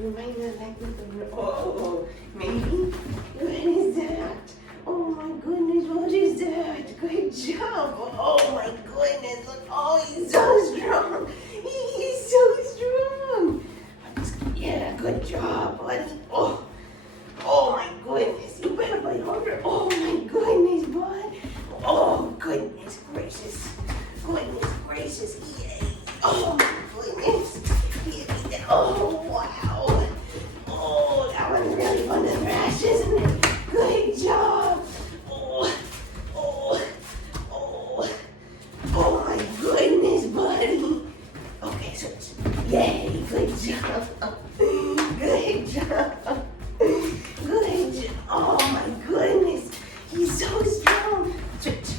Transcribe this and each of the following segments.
You might not like the oh, maybe? What is that? Oh my goodness, what is that? Good job. Oh my goodness. Look, oh, he's so strong. He's so strong. Yeah, good job, buddy. Oh, oh my goodness. You better play harder. Oh my goodness, bud. Oh, goodness gracious. Goodness gracious. Yay. Oh my goodness. Yeah. Oh, wow. Oh, that was really fun to thrash, isn't it? Good job. Oh, oh, oh, oh my goodness, buddy. Okay, switch. Yay, good job. Good job. Good job. Oh my goodness. He's so strong. Switch.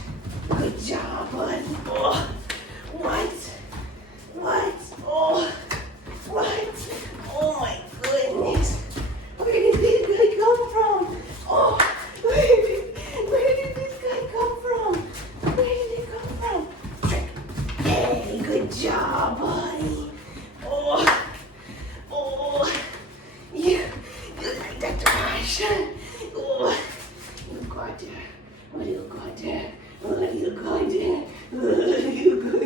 Good job, buddy. Oh, what? What? Oh, what? Oh my goodness. Where did this guy come from? Oh, where did this guy come from? Where did it come from? Trick. Hey, good job, buddy. Oh, oh, you like that trash? Oh, you got there. What do you got there? What do you got there? What do you got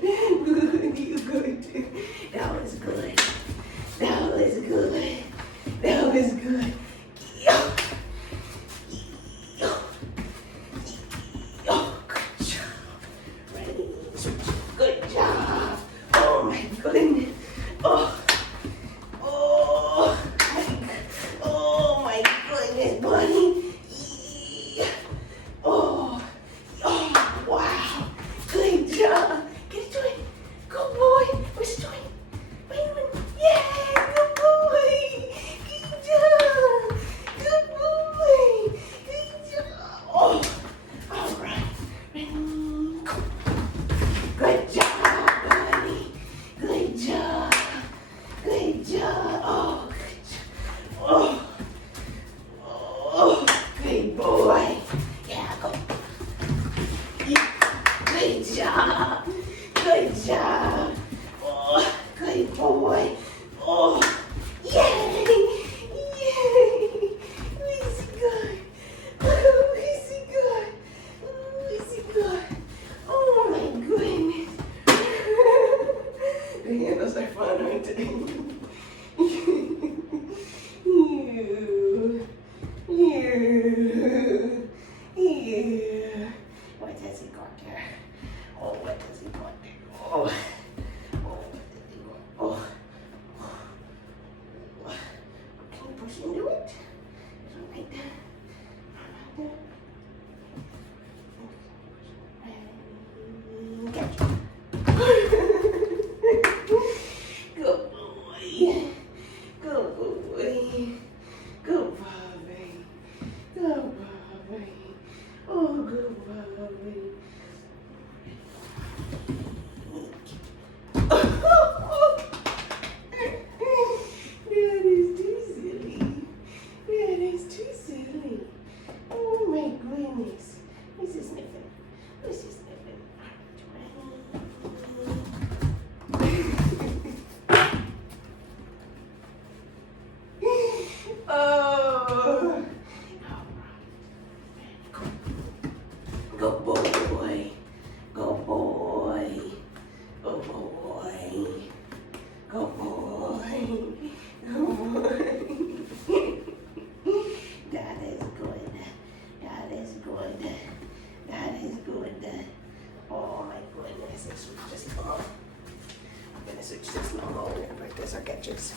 there? What do you got there? That was good. That was good. That was good. Good job. Ready? Good job. Oh my goodness. Oh. Oh. Oh my goodness, buddy. Oh. Oh, wow. Good job. Get it to it. Good boy. Where's the toy? Yay! Good boy! Good job! Good boy! Good job! Oh! Alright. Ready? Go! Good job, buddy! Good job! Good job! Oh, good job! Oh! Oh! Good boy! Yeah, go! Yeah. Good job! Good job! Oh! Good boy! Oh, yay! Yay! Is he good? Oh, is he good? Oh, is he good? Oh my goodness! The handles are fun, aren't they? What does he got there? Oh, what does he got there? Oh, what does he got? Oh. Can you push into it? Like that. Like that. Gotcha. Good boy. Good boy. Good Bobby. Good Bobby. Oh, good Bobby. That is too silly. That is too silly. Oh my goodness. Who's this sniffing? Who's this sniffing? Oh. Good boy. Good boy. Good boy. Good boy. Good boy. That is good. That is good. That is good. Oh my goodness. This was just long. I'm gonna switch this long over. There's our catchers.